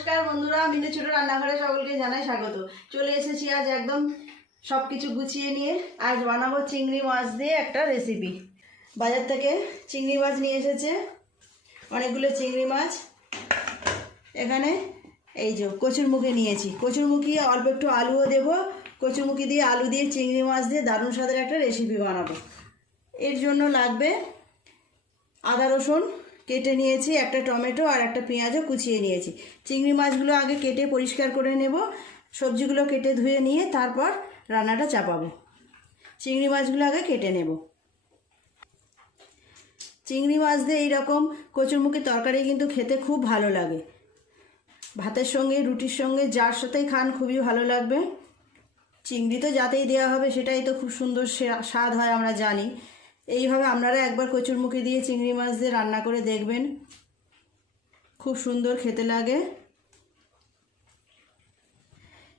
নমস্কার বন্ধুরা, মিনু ছোট রান্নাঘরে সকলকে জানাই স্বাগত। চলে এসেছি আজ একদম সব কিছু গুছিয়ে নিয়ে। আজ বানাবো চিংড়ি মাছ দিয়ে একটা রেসিপি। বাজার থেকে চিংড়ি মাছ নিয়ে এসেছে, অনেকগুলো চিংড়ি মাছ। এখানে এই যে কচুরমুখী নিয়েছি, কচুরমুখী অল্প একটু আলুও দেবো। কচুরমুখী দিয়ে আলু দিয়ে চিংড়ি মাছ দিয়ে দারুণ স্বাদের একটা রেসিপি বানাবো। এর জন্য লাগবে আদা রসুন কেটে নিয়েছি, একটা টমেটো আর একটা পেঁয়াজও কুচিয়ে নিয়েছি। চিংড়ি মাছগুলো আগে কেটে পরিষ্কার করে নেব, সবজিগুলো কেটে ধুয়ে নিয়ে তারপর রান্নাটা চাপাবো। চিংড়ি মাছগুলো আগে কেটে নেব। চিংড়ি মাছ দিয়ে এইরকম কচুরমুখী তরকারি কিন্তু খেতে খুব ভালো লাগে। ভাতের সঙ্গে, রুটির সঙ্গে, যার সাথেই খান খুবই ভালো লাগবে। চিংড়ি তো যাতেই দেওয়া হবে সেটাই তো খুব সুন্দর স্বাদ হয়, আমরা জানি। এইভাবে আপনারা একবার কচুরমুখী দিয়ে চিংড়ি মাছ দিয়ে রান্না করে দেখবেন, খুব সুন্দর খেতে লাগে।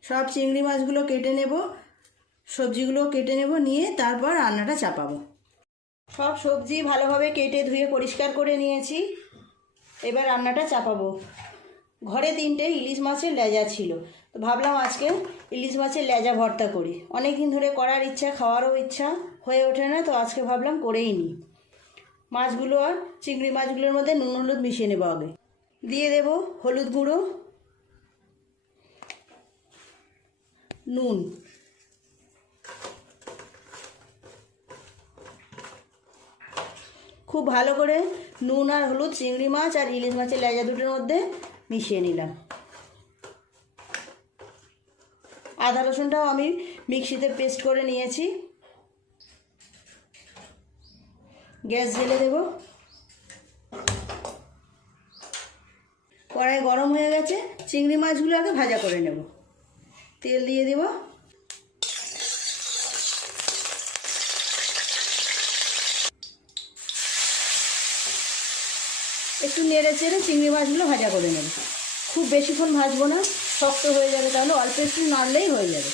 সব চিংড়ি মাছগুলো কেটে নেব, সবজিগুলো কেটে নেব, নিয়ে তারপর রান্নাটা চাপাবো। সব সবজি ভালোভাবে কেটে ধুয়ে পরিষ্কার করে নিয়েছি, এবার রান্নাটা চাপাবো। ঘরে 3টে ইলিশ মাছের লেজা ছিল, তো ভাবলাম আজকে ইলিশ মাছের লেজা ভর্তা করি। অনেক দিন ধরে করার ইচ্ছা, খাওয়ারও ইচ্ছা হয়ে ওঠে না, তো আজকে ভাবলাম করেই নিই। মাছগুলো আর চিংড়ি মাছগুলোর মধ্যে নুন হলুদ মিশিয়ে নেবো। আগে দিয়ে দেব হলুদ গুঁড়ো, নুন, খুব ভালো করে নুন আর হলুদ চিংড়ি মাছ আর ইলিশ মাছের লেজা দুটোর মধ্যে মিশিয়ে নিলাম। আদা রসুনটাও আমি মিক্সিতে পেস্ট করে নিয়েছি। গ্যাস জ্বেলে দেব। কড়াই গরম হয়ে গেছে, চিংড়ি মাছগুলো আগে ভাজা করে নেব। তেল দিয়ে দেব। একটু নেড়ে চেড়ে চিংড়ি মাছগুলো ভাজা করে নেব। খুব বেশিক্ষণ ভাজবো না, শক্ত হয়ে যাবে, তাহলে অল্প একটু নাড়লেই হয়ে যাবে।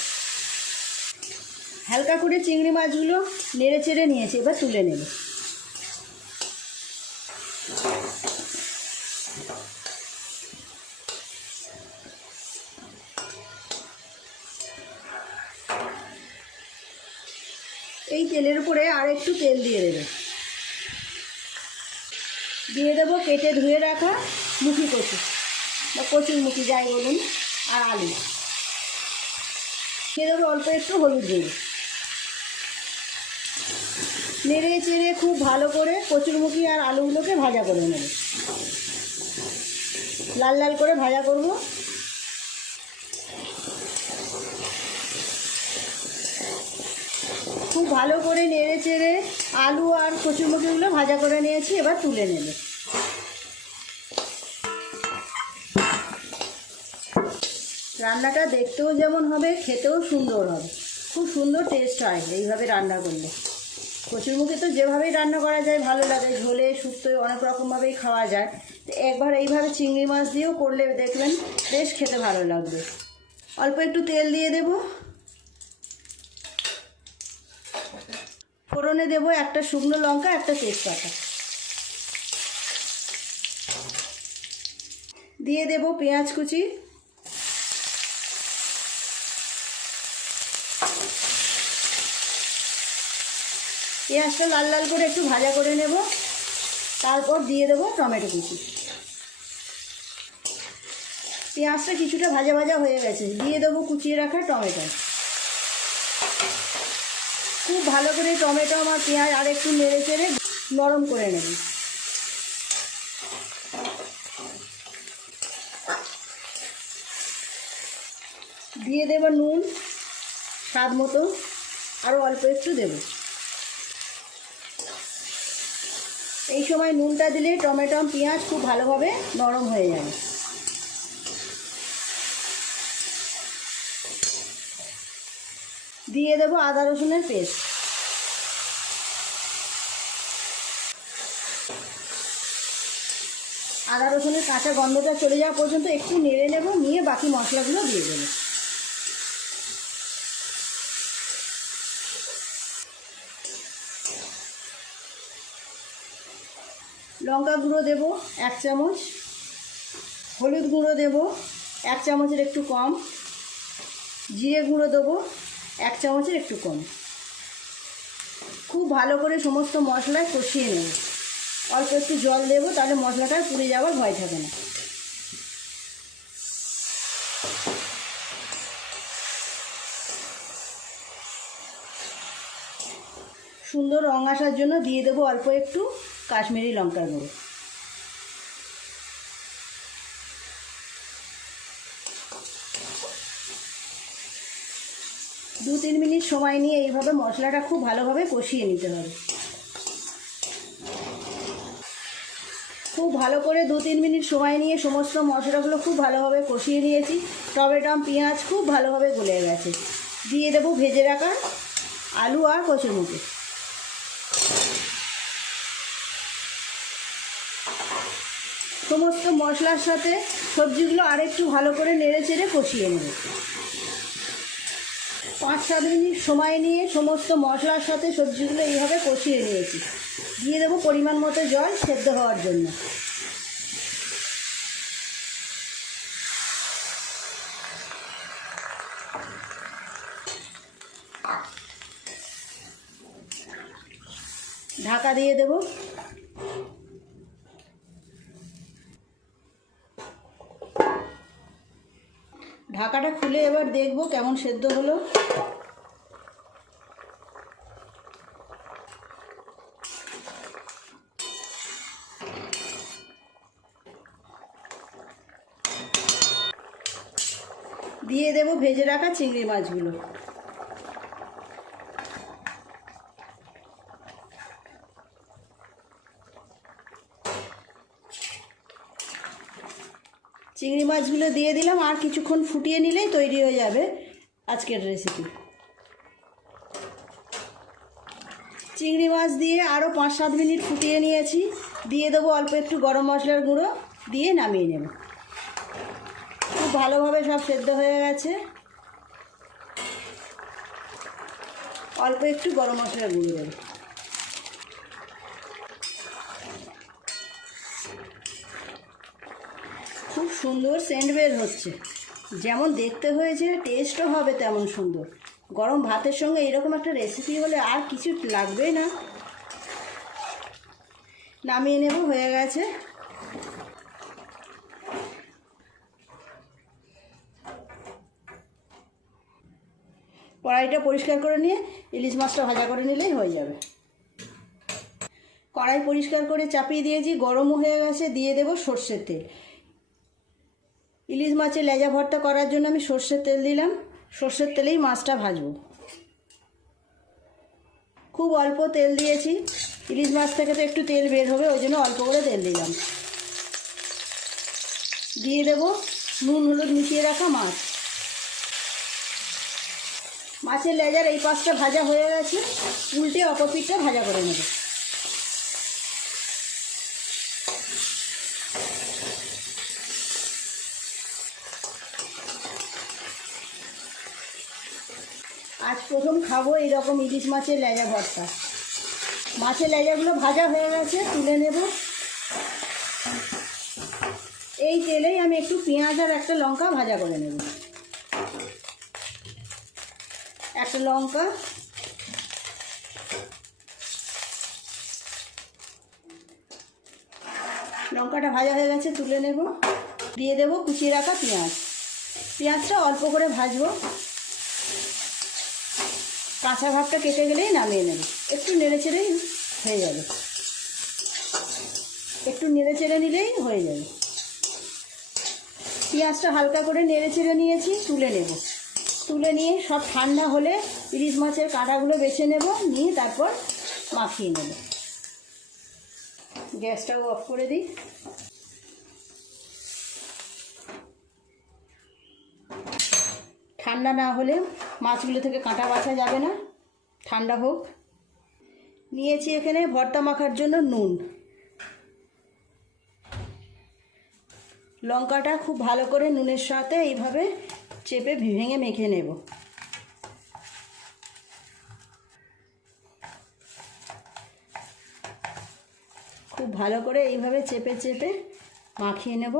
হালকা করে চিংড়ি মাছগুলো নেড়ে চেড়ে নিয়েছি, এবার তুলে নেব। এই তেলের উপরে আর একটু তেল দিয়ে দেব। দিয়ে দেবো কেটে ধুয়ে রাখা মুখি কচু বা কচুর মুখি যাই বলুন, আর আলু দিয়ে দেবো। অল্প একটু হলুদ গুঁড়ো, নেড়ে চেড়ে খুব ভালো করে কচুরমুখী আর আলুগুলোকে ভাজা করে নেব। লাল লাল করে ভাজা করব। খুব ভালো করে নেড়ে চেড়ে আলু আর কচুরমুখীগুলো ভাজা করে নিয়েছি, এবার তুলে নেব। রান্নাটা দেখতেও যেমন হবে, খেতেও সুন্দর হবে। খুব সুন্দর টেস্ট হয় এইভাবে রান্না করলে। কচুরমুখী তো যেভাবেই রান্না করা যায় ভালো লাগে, ঝোলে, শুক্তো, অনেক রকমভাবেই খাওয়া যায়। তো একবার এইভাবে চিংড়ি মাছ দিয়েও করলে দেখবেন বেশ খেতে ভালো লাগবে। অল্প একটু তেল দিয়ে দেব। ফোড়নে দেব একটা শুকনো লঙ্কা, একটা তেজপাতা, দিয়ে দেব পেঁয়াজ কুচি, পেঁয়াজটা লাল লাল করে একটু ভাজা করে নেব। তারপর দিয়ে দেবো টমেটো কুচি। পেঁয়াজটা কিছুটা ভাজা ভাজা হয়ে গেছে, দিয়ে দেবো কুচিয়ে রাখা টমেটো। খুব ভালো করে টমেটো আমার পেঁয়াজ আর একটু নেড়ে চেড়ে নরম করে নেব। দিয়ে দেব নুন স্বাদ মতো, আরও অল্প একটু দেব। এই সময় নুনটা দিলে টমেটো পেঁয়াজ খুব ভালোভাবে নরম হয়ে যাবে। দিয়ে দেব আদা রসুনের পেস্ট। আদা রসুনের কাঁচা গন্ধটা চলে যাওয়া পর্যন্ত একটু নেড়ে নেব, নিয়ে বাকি মশলাগুলো দিয়ে দেব। লঙ্কা গুঁড়ো দেব 1 চামচ, হলুদ গুঁড়ো দেব 1 চামচের একটু কম, জিরে গুঁড়ো দেবো 1 চামচের একটু কম। খুব ভালো করে সমস্ত মশলায় কষিয়ে নেব। অল্প একটু জল দেবো, তাহলে মশলাটা পুড়ে যাওয়ার ভয় থাকে না। সুন্দর রং আসার জন্য দিয়ে দেবো অল্প একটু কাশ্মীরি লঙ্কার গুঁড়ো। দু 3 মিনিট সময় নিয়ে এইভাবে মশলাটা খুব ভালোভাবে কষিয়ে নিতে হবে। খুব ভালো করে 2-3 মিনিট সময় নিয়ে সমস্ত মশলাগুলো খুব ভালোভাবে কষিয়ে নিয়েছি। টমেটো পেঁয়াজ খুব ভালোভাবে গলে গেছে। দিয়ে দেবো ভেজে রাখা আলু আর কচুরমুখী। সমস্ত মশলার সাথে সবজিগুলো আরেকটু ভালো করে নেড়ে চেড়ে কষিয়ে নেব। 5-7 মিনিট সময় নিয়ে সমস্ত মশলার সাথে সবজিগুলো এইভাবে কষিয়ে নিয়েছি। দিয়ে দেবো পরিমাণ মতো জল সেদ্ধ হওয়ার জন্য। ঢাকা দিয়ে দেব। ঢাকাটা খুলে এবার দেখব কেমন সেদ্ধ হলো। দিয়ে দেব ভেজে রাখা চিংড়ি মাছগুলো। চিংড়ি মাছগুলো দিয়ে দিলাম, আর কিছুক্ষণ ফুটিয়ে নিলেই তৈরি হয়ে যাবে আজকের রেসিপি। চিংড়ি মাছ দিয়ে আরও 5-7 মিনিট ফুটিয়ে নিয়েছি। দিয়ে দেবো অল্প একটু গরম মশলার গুঁড়ো, দিয়ে নামিয়ে নেব। খুব ভালোভাবে সব সেদ্ধ হয়ে গেছে। অল্প একটু গরম মশলার গুঁড়ো দেবো। খুব সুন্দর সেন্ট বের হচ্ছে। যেমন দেখতে হয়েছে টেস্টও হবে তেমন সুন্দর। গরম ভাতের সঙ্গে এরকম একটা রেসিপি হলে আর কিছু লাগবেই না। নামিয়ে নেব, হয়ে গেছে। কড়াইটা পরিষ্কার করে নিয়ে ইলিশ মাছটা ভাজা করে নিলেই হয়ে যাবে। কড়াই পরিষ্কার করে চাপিয়ে দিয়েছি, গরমও হয়ে গেছে। দিয়ে দেব সর্ষের তেল। ইলিশ মাছের লেজা ভর্তা করার জন্য আমি সর্ষের তেল দিলাম। সর্ষের তেলেই মাছটা ভাজবো। খুব অল্প তেল দিয়েছি, ইলিশ মাছ থেকে তো একটু তেল বের হবে, ওই জন্য অল্প করে তেল দিলাম। দিয়ে দেব নুন হলুদ মিশিয়ে রাখা মাছ। মাছের লেজার এই পাশটা ভাজা হয়ে গেছে, উল্টে অপর পিঠটা ভাজা করে নেব। আজ প্রথম খাবো এইরকম ইলিশ মাছের লেজা ভর্তা। মাছের লেজাগুলো ভাজা হয়ে গেছে, তুলে নেব। এই তেলেই আমি একটু পেঁয়াজ আর একটা লঙ্কা ভাজা করে নেব। একটা লঙ্কা, লঙ্কাটা ভাজা হয়ে গেছে, তুলে নেব। দিয়ে দেব কুচিয়ে রাখা পেঁয়াজ। পেঁয়াজটা অল্প করে ভাজবো। কাঁচা ভাবটা কেটে গেলেই নামিয়ে নেব। একটু নেড়ে চেড়েই হয়ে যাবে। একটু নেড়ে চেড়ে নিলেই হয়ে যাবে। পেঁয়াজটা হালকা করে নেড়ে চেড়ে নিয়েছি, তুলে নেব। তুলে নিয়ে সব ঠান্ডা হলে ইলিশ মাছের কাঁটাগুলো বেছে নেব, নিয়ে তারপর মাখিয়ে নেব। গ্যাসটাও অফ করে দিই। ঠান্ডা না হলে মাছগুলো থেকে কাঁটা বাছা যাবে না, ঠান্ডা হোক। নিয়েছি এখানে ভর্তা মাখার জন্য নুন। লঙ্কাটা খুব ভালো করে নুনের সাথে এইভাবে চেপে ভেঙে মেখে নেব। খুব ভালো করে এইভাবে চেপে চেপে মাখিয়ে নেব।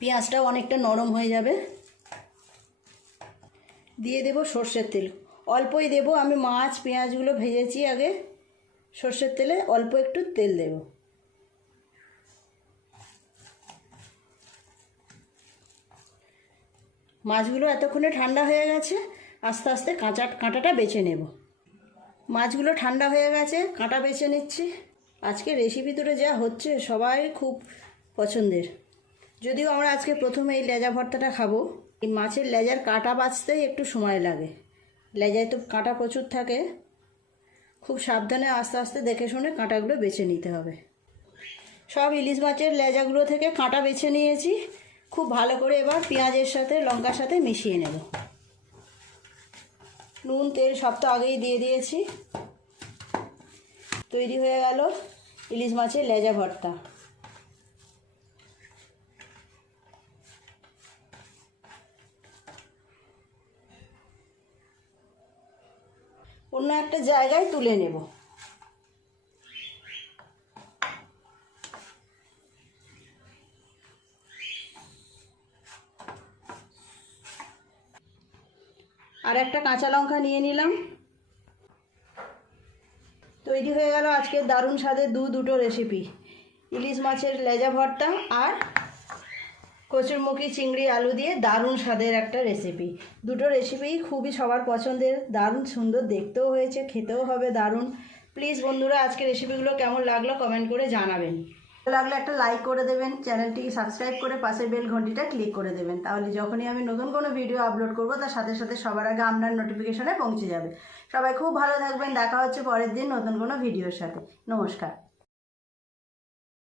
পেঁয়াজটাও অনেকটা নরম হয়ে যাবে। দিয়ে দেব সর্ষের তেল, অল্পই দেব। আমি মাছ পেঁয়াজগুলো ভেজেছি আগে সর্ষের তেলে, অল্প একটু তেল দেব। মাছগুলো এতক্ষণে ঠান্ডা হয়ে গেছে, আস্তে আস্তে কাঁটাটা বেছে নেব। মাছগুলো ঠান্ডা হয়ে গেছে, কাঁটা বেছে নিচ্ছি। আজকে রেসিপি দুটো যা হচ্ছে সবাই খুব পছন্দের। যদিও আমরা আজকে প্রথমে এই লেজা ভর্তাটা খাবো। এই মাছের লেজার কাঁটা বাছতেই একটু সময় লাগে, লেজায় তো কাঁটা প্রচুর থাকে। খুব সাবধানে আস্তে আস্তে দেখে শুনে কাঁটাগুলো বেছে নিতে হবে। সব ইলিশ মাছের লেজাগুলো থেকে কাঁটা বেছে নিয়েছি। খুব ভালো করে এবার পেঁয়াজের সাথে লঙ্কার সাথে মিশিয়ে নেব। নুন তেল সব তো আগেই দিয়ে দিয়েছি। তৈরি হয়ে গেল ইলিশ মাছের লেজা ভর্তা। অন্য একটা জায়গায় তুলে নেব। আর একটা কাঁচা লঙ্কা নিয়ে নিলাম। তৈরি হয়ে গেল আজকের দারুণ স্বাদের দুটো রেসিপি, ইলিশ মাছের লেজা ভর্তা আর কচুরমুখী চিংড়ি আলু দিয়ে দারুণ স্বাদের একটা রেসিপি। দুটো রেসিপি খুবই সবার পছন্দের, দারুণ সুন্দর দেখতেও হয়েছে, খেতেও হবে দারুণ। প্লিজ বন্ধুরা আজকের রেসিপিগুলো কেমন লাগলো কমেন্ট করে জানাবেন। ভালো লাগলে একটা লাইক করে দেবেন, চ্যানেলটিকে সাবস্ক্রাইব করে পাশে বেল ঘন্টিটা ক্লিক করে দেবেন। তাহলে যখনই আমি নতুন কোনো ভিডিও আপলোড করব তার সাথে সাথে সবার আগে আপনার নোটিফিকেশনে পৌঁছে যাবে। সবাই খুব ভালো থাকবেন, দেখা হচ্ছে পরের দিন নতুন কোনো ভিডিওর সাথে। নমস্কার।